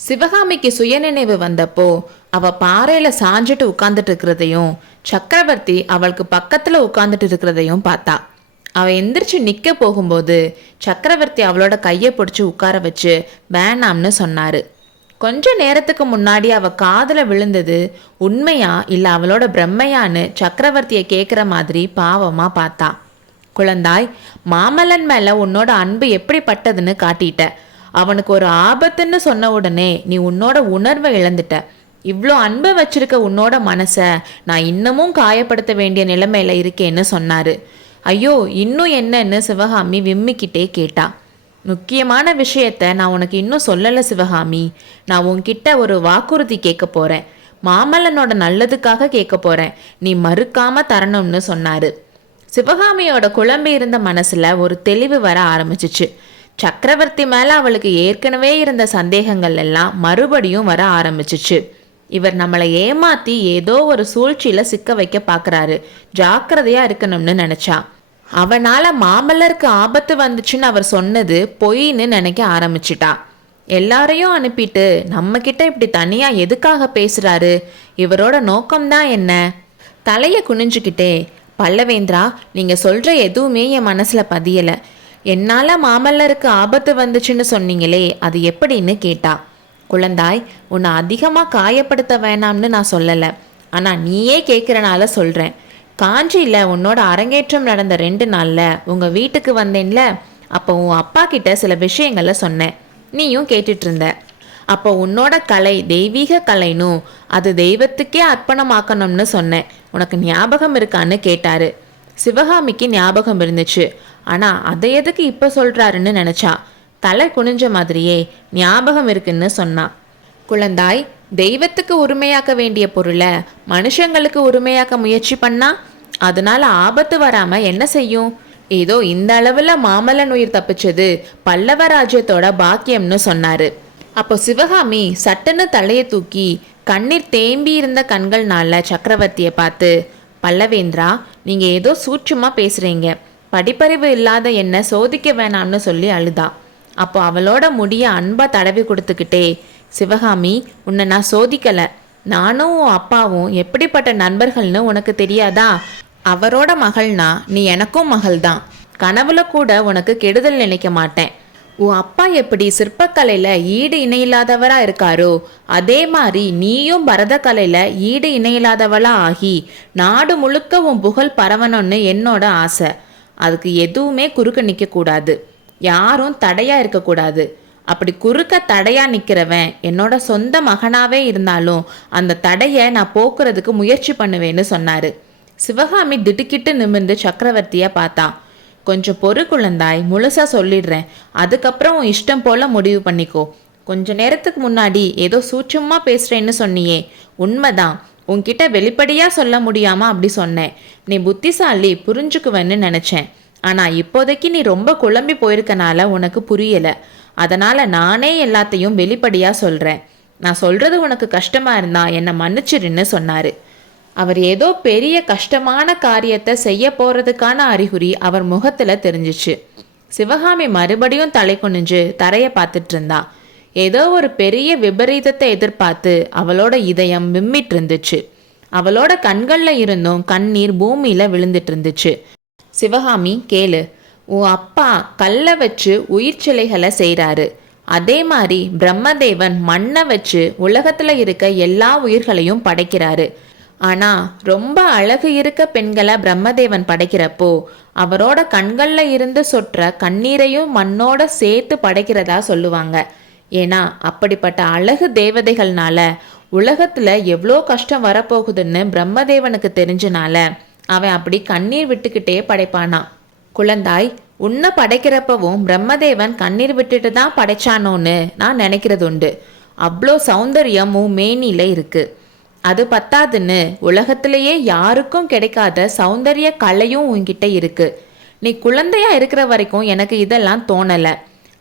சிவகாமிக்கு சுயநினைவு வந்தப்போ அவ பாறையில சாஞ்சிட்டு உட்கார்ந்துட்டு இருக்கிறதையும் சக்கரவர்த்தி அவளுக்கு பக்கத்துல உட்கார்ந்துட்டு இருக்கிறதையும் பார்த்தா. அவ எந்திரிச்சு நிக்க போகும்போது சக்கரவர்த்தி அவளோட கையை பிடிச்சி உட்கார வச்சு வேணாம்னு சொன்னாரு. கொஞ்ச நேரத்துக்கு முன்னாடி அவ காதுல விழுந்தது உண்மையா இல்ல அவளோட பிரம்மையான்னு சக்கரவர்த்தியை கேட்குற மாதிரி பாவமா பார்த்தா. குழந்தாய், மாமல்லன் மேல உன்னோட அன்பு எப்படிப்பட்டதுன்னு காட்டிட்ட. அவனுக்கு ஒரு ஆபத்துன்னு சொன்ன உடனே நீ உன்னோட உணர்வை இழந்துட்ட. இவ்வளோ அன்பை வச்சிருக்க உன்னோட மனசை நான் இன்னமும் காயப்படுத்த வேண்டிய நிலைமையில இருக்கேன்னு சொன்னாரு. ஐயோ, இன்னும் என்னன்னு சிவகாமி விம்மிக்கிட்டே கேட்டா. முக்கியமான விஷயத்த நான் உனக்கு இன்னும் சொல்லலை சிவகாமி. நான் உன்கிட்ட ஒரு வாக்குறுதி கேட்க போறேன். மாமல்லனோட நல்லதுக்காக கேட்க போறேன். நீ மறுக்காம தரணும்னு சொன்னாரு. சிவகாமியோட குழம்பி இருந்த மனசுல ஒரு தெளிவு வர ஆரம்பிச்சிச்சு. சக்கரவர்த்தி மேல அவளுக்கு ஏற்கனவே இருந்த சந்தேகங்கள் எல்லாம் மறுபடியும் வர ஆரம்பிச்சிச்சு. இவர் நம்மளை ஏமாத்தி ஏதோ ஒரு சூழ்ச்சியில சிக்க வைக்க பாக்குறாரு, ஜாக்கிரதையா இருக்கணும்னு நினைச்சா. அவனால மாமல்லருக்கு ஆபத்து வந்துச்சுன்னு அவர் சொன்னது பொய்ன்னு நினைக்க ஆரம்பிச்சிட்டா. எல்லாரையும் அனுப்பிட்டு நம்ம கிட்ட இப்படி தனியா எதுக்காக பேசுறாரு? இவரோட நோக்கம்தான் என்ன? தலைய குனிஞ்சுக்கிட்டே, பல்லவேந்திரா, நீங்க சொல்ற எதுவுமே என் மனசுல பதியல. என்னால மாமல்லருக்கு ஆபத்து வந்துச்சுன்னு சொன்னீங்களே, அது எப்படின்னு கேட்டா. குழந்தாய், உன்னை அதிகமா காயப்படுத்த வேணாம்னு நான் சொல்லலை. ஆனா நீயே கேட்குறனால சொல்றேன். காஞ்சியில உன்னோட அரங்கேற்றம் நடந்த 2 நாள்ல உங்க வீட்டுக்கு வந்தேன்ல, அப்போ உன் அப்பா கிட்ட சில விஷயங்கள சொன்னேன். நீயும் கேட்டுட்டு இருந்த. அப்போ உன்னோட கலை தெய்வீக கலைனும் அது தெய்வத்துக்கே அர்ப்பணமாக்கணும்னு சொன்னேன். உனக்கு ஞாபகம் இருக்கான்னு கேட்டாரு. சிவகாமிக்கு ஞாபகம் இருந்துச்சு. ஆனா அதை எதுக்கு இப்ப சொல்றாருன்னு நினைச்சா. தலை குனிஞ்ச மாதிரியே ஞாபகம் இருக்குன்னு சொன்னான். குழந்தாய், தெய்வத்துக்கு உரிமையாக்க வேண்டிய பொருளை மனுஷங்களுக்கு உரிமையாக்க முயற்சி பண்ணா அதனால ஆபத்து வராம என்ன செய்யும்? ஏதோ இந்த அளவுல மாமல்லன் உயிர் தப்பிச்சது பல்லவ ராஜ்யத்தோட பாக்கியம்னு சொன்னாரு. அப்போ சிவகாமி சட்டுன்னு தலையை தூக்கி கண்ணீர் தேம்பி இருந்த கண்கள்னால சக்கரவர்த்தியை பார்த்து, பல்லவேந்திரா, நீங்க ஏதோ சூட்சுமா பேசுறீங்க. படிப்பறிவு இல்லாத என்ன சோதிக்க வேணாம்னு சொல்லி அழுதா. அப்போ அவளோட முடிய அன்பா தடவி கொடுத்துக்கிட்டே, சிவகாமி, உன்னை நான் சோதிக்கல. நானும் உன் அப்பாவும் எப்படிப்பட்ட நண்பர்கள்னு உனக்கு தெரியாதா? அவரோட மகள்னா நீ எனக்கும் மகள் தான். கனவுல கூட உனக்கு கெடுதல் நினைக்க மாட்டேன். உன் அப்பா எப்படி சிற்பக்கலையில ஈடு இணையில்லாதவரா இருக்காரோ அதே மாதிரி நீயும் பரதக்கலையில ஈடு இணையில்லாதவளா ஆகி நாடு முழுக்க உன் புகழ் பரவணும்னு என்னோட ஆசை. அதுக்கு எதுவுமே குறுக்க நிற்க கூடாது. யாரும் தடையா இருக்கக்கூடாது. அப்படி குறுக்க தடையா நிக்கிறவன் என்னோட சொந்த மகனாவே இருந்தாலும் அந்த தடையை நான் போக்குறதுக்கு முயற்சி பண்ணுவேன்னு சொன்னாரு. சிவகாமி திடுக்கிட்டு நிமிர்ந்து சக்கரவர்த்திய பார்த்தா. கொஞ்சம் பொறு குழந்தாய், முழுசா சொல்லிடுறேன். அதுக்கப்புறம் உன் இஷ்டம் போல முடிவு பண்ணிக்கோ. கொஞ்ச நேரத்துக்கு முன்னாடி ஏதோ சூட்சமா பேசுறேன்னு சொன்னியே, உண்மைதான். உன்கிட்ட வெளிப்படையா சொல்ல முடியாம அப்படி சொன்னேன். நீ புத்திசாலி, புரிஞ்சுக்குவேன்னு நினைச்சேன். ஆனா இப்போதைக்கு நீ ரொம்ப குழம்பி போயிருக்கனால உனக்கு புரியல. அதனால நானே எல்லாத்தையும் வெளிப்படையா சொல்றேன். நான் சொல்றது உனக்கு கஷ்டமா இருந்தா என்னை மன்னிச்சிருன்னு சொன்னாரு. அவர் ஏதோ பெரிய கஷ்டமான காரியத்தை செய்ய போறதுக்கான அறிகுறி அவர் முகத்துல தெரிஞ்சிச்சு. சிவகாமி மறுபடியும் தலை குனிஞ்சு தரைய பார்த்துட்டு இருந்தா. ஏதோ ஒரு பெரிய விபரீதத்தை எதிர்பார்த்து அவளோட இதயம் விம்மிட்டு இருந்துச்சு. அவளோட கண்கள்ல இருந்தும் கண்ணீர் பூமியில விழுந்துட்டு இருந்துச்சு. சிவகாமி, கேளு. உன் அப்பா கல்லை வச்சு உயிர் சிலைகளை செய்கிறாரு. அதே மாதிரி பிரம்மதேவன் மண்ணை வச்சு உலகத்துல இருக்க எல்லா உயிர்களையும் படைக்கிறாரு. ஆனா ரொம்ப அழகு இருக்க பெண்களை பிரம்மதேவன் படைக்கிறப்போ அவரோட கண்கள்ல இருந்து சொற்ற கண்ணீரையும் மண்ணோட சேர்த்து படைக்கிறதா சொல்லுவாங்க. ஏன்னா அப்படிப்பட்ட அழகு தேவதைகள்னால உலகத்துல எவ்வளோ கஷ்டம் வரப்போகுதுன்னு பிரம்மதேவனுக்கு தெரிஞ்சனால அவன் அப்படி கண்ணீர் விட்டுக்கிட்டே படைப்பானா. குழந்தாய், உன்னை படைக்கிறப்பவும் பிரம்மதேவன் கண்ணீர் விட்டுட்டு தான் படைச்சானோன்னு நான் நினைக்கிறது உண்டு. அவ்வளோ சௌந்தரியமும் மேனில இருக்கு. அது பத்தாதுன்னு உலகத்திலேயே யாருக்கும் கிடைக்காத சௌந்தரிய கலையும் உன்கிட்ட இருக்கு. நீ குழந்தையா இருக்கிற வரைக்கும் எனக்கு இதெல்லாம் தோணலை.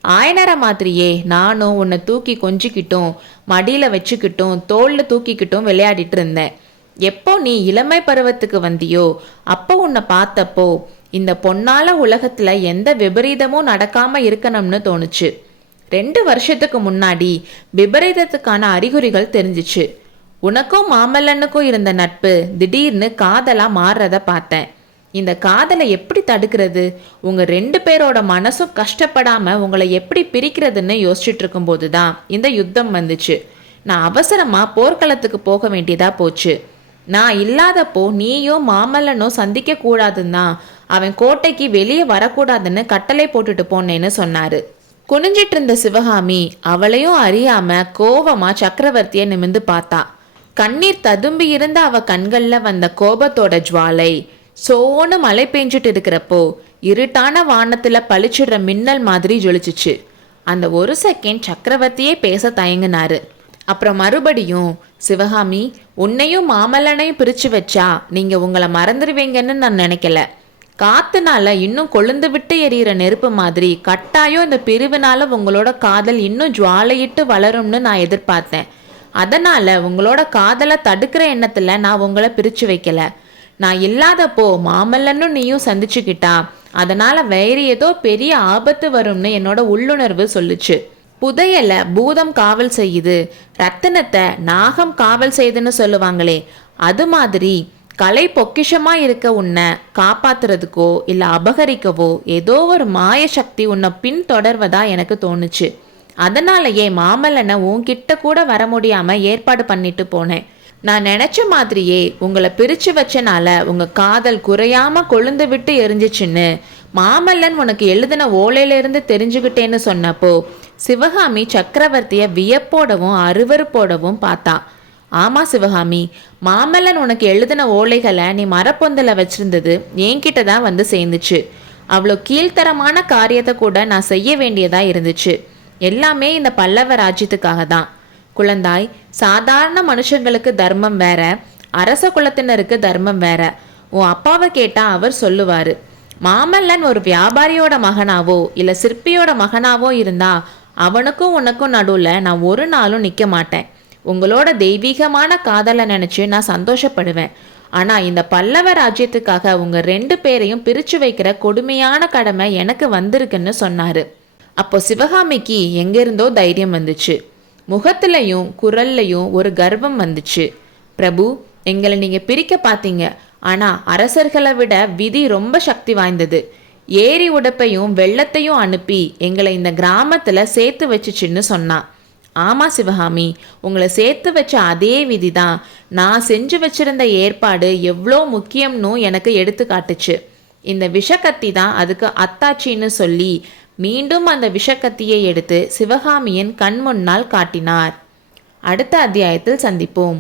ஆயனர மாதிரியே நானும் உன்னை தூக்கி கொஞ்சிக்கிட்டும் மடியில வச்சுக்கிட்டும் தோல்ல தூக்கிக்கிட்டும் விளையாடிட்டு இருந்தேன். எப்போ நீ இளமை பருவத்துக்கு வந்தியோ அப்போ உன்னை பார்த்தப்போ இந்த பொன்னால உலகத்துல எந்த விபரீதமும் நடக்காம இருக்கணும்னு தோணுச்சு. 2 வருஷத்துக்கு முன்னாடி விபரீதத்துக்கான அறிகுறிகள் தெரிஞ்சிச்சு. உனக்கும் மாமல்லனுக்கும் இருந்த நட்பு திடீர்னு காதலா மாறுறத பார்த்தேன். இந்த காதலை எப்படி தடுக்கிறது, உங்க 2 பேரோட மனசும் கஷ்டப்படாம உங்களை எப்படி பிரிக்கிறதுன்னு யோசிச்சுட்டு இருக்கும்போது தான் இந்த யுத்தம் வந்துச்சு. நான் அவசரமா போர்க்களத்துக்கு போக வேண்டியதா போச்சு. நான் இல்லாதப்போ நீயும் மாமல்லனும் சந்திக்க கூடாதுன்னா அவன் கோட்டைக்கு வெளியே வரக்கூடாதுன்னு கட்டளை போட்டுட்டு போனேன்னு சொன்னாரு. குனிஞ்சிட்டு இருந்த சிவகாமி அவளையும் அறியாம கோவமா சக்கரவர்த்திய நிமிந்து பார்த்தா. கண்ணீர் ததும்பி இருந்த அவ கண்கள்ல வந்த கோபத்தோட ஜுவாலை சோனு மழை பெஞ்சிட்டு இருக்கிறப்போ இருட்டான வானத்துல பளிச்சிடுற மின்னல் மாதிரி ஜொலிச்சிச்சு. அந்த ஒரு செகண்ட் சக்கரவர்த்தியே பேச தயங்கினாரு. அப்புறம் மறுபடியும், சிவகாமி, உன்னையும் மாமல்லனையும் பிரிச்சு வச்சா நீங்க உங்களை மறந்துடுவீங்கன்னு நான் நினைக்கல. காத்துனால இன்னும் கொழுந்து விட்டு எரியிற நெருப்பு மாதிரி கட்டாயம் இந்த பிரிவினால உங்களோட காதல் இன்னும் ஜுவாலையிட்டு வளரும்னு நான் எதிர்பார்த்தேன். அதனால உங்களோட காதலை தடுக்கிற எண்ணத்துல நான் உங்களை பிரிச்சு வைக்கல. நான் இல்லாதப்போ மாமல்லனும் நீயும் சந்திச்சுக்கிட்டா அதனால வேற ஏதோ பெரிய ஆபத்து வரும்னு என்னோட உள்ளுணர்வு சொல்லுச்சு. புதையல பூதம் காவல் செய்யுது, ரத்தினத்தை நாகம் காவல் செய்யுதுன்னு சொல்லுவாங்களே, அது மாதிரி கலை பொக்கிஷமா இருக்க உன்னை காப்பாத்துறதுக்கோ இல்ல அபகரிக்கவோ ஏதோ ஒரு மாய சக்தி உன்னை பின் தொடர்வதா எனக்கு தோணுச்சு. அதனாலயே மாமல்லனை உன்கிட்ட கூட வர முடியாம ஏற்பாடு பண்ணிட்டு போனேன். நான் நினைச்ச மாதிரியே உங்களை பிரிச்சு வச்சனால உங்க காதல் குறையாம கொழுந்து விட்டு எரிஞ்சிச்சுன்னு மாமல்லன் உனக்கு எழுதின ஓலையில இருந்து தெரிஞ்சுக்கிட்டேன்னு சொன்னப்போ சிவகாமி சக்கரவர்த்திய வியப்போடவும் அருவருப்போடவும் பார்த்தா. ஆமா சிவகாமி, மாமல்லன் உனக்கு எழுதின ஓலைகளை நீ மரப்பொந்தல வச்சிருந்தது என்கிட்ட தான் வந்து சேர்ந்துச்சு. அவ்வளோ கீழ்த்தரமான காரியத்தை கூட நான் செய்ய வேண்டியதா இருந்துச்சு. எல்லாமே இந்த பல்லவ ராஜ்யத்துக்காக தான். குழந்தாய், சாதாரண மனுஷங்களுக்கு தர்மம் வேற, அரச குலத்தினருக்கு தர்மம் வேற. உன் அப்பாவை கேட்டா அவர் சொல்லுவாரு, மாமல்லன் ஒரு வியாபாரியோட மகனாவோ இல்ல சிற்பியோட மகனாவோ இருந்தா அவனுக்கும் உனக்கும் நடுவுல நான் ஒரு நாளும் நிக்க மாட்டேன். உங்களோட தெய்வீகமான காதலை நினைச்சு நான் சந்தோஷப்படுவேன். ஆனா இந்த பல்லவ ராஜ்யத்துக்காக உங்க 2 பேரையும் பிரிச்சு வைக்கிற கொடுமையான கடமை எனக்கு வந்திருக்குன்னு சொன்னாரு. அப்போ சிவகாமிக்கு எங்கிருந்தோ தைரியம் வந்துச்சு. முகத்திலையும் குரல்லையும் ஒரு கர்வம் வந்துச்சு. பிரபு, எங்களை நீங்க பிரிக்க பார்த்தீங்க, ஆனா அரசர்களை விட விதி ரொம்ப சக்தி வாய்ந்தது. ஏரி உடப்பையும் வெள்ளத்தையும் அனுப்பி எங்களை இந்த கிராமத்துல சேர்த்து வச்சுச்சுன்னு சொன்னான். ஆமா சிவகாமி, உங்களை சேர்த்து வச்ச அதே விதி தான் நான் செஞ்சு வச்சிருந்த ஏற்பாடு எவ்வளோ முக்கியம்னு எனக்கு எடுத்து காட்டுச்சு. இந்த விஷக்கத்தி தான் அதுக்கு அத்தாச்சின்னு சொல்லி மீண்டும் அந்த விஷக்கத்தியை எடுத்து சிவகாமியின் கண் முன்னால் காட்டினார். அடுத்த அத்தியாயத்தில் சந்திப்போம்.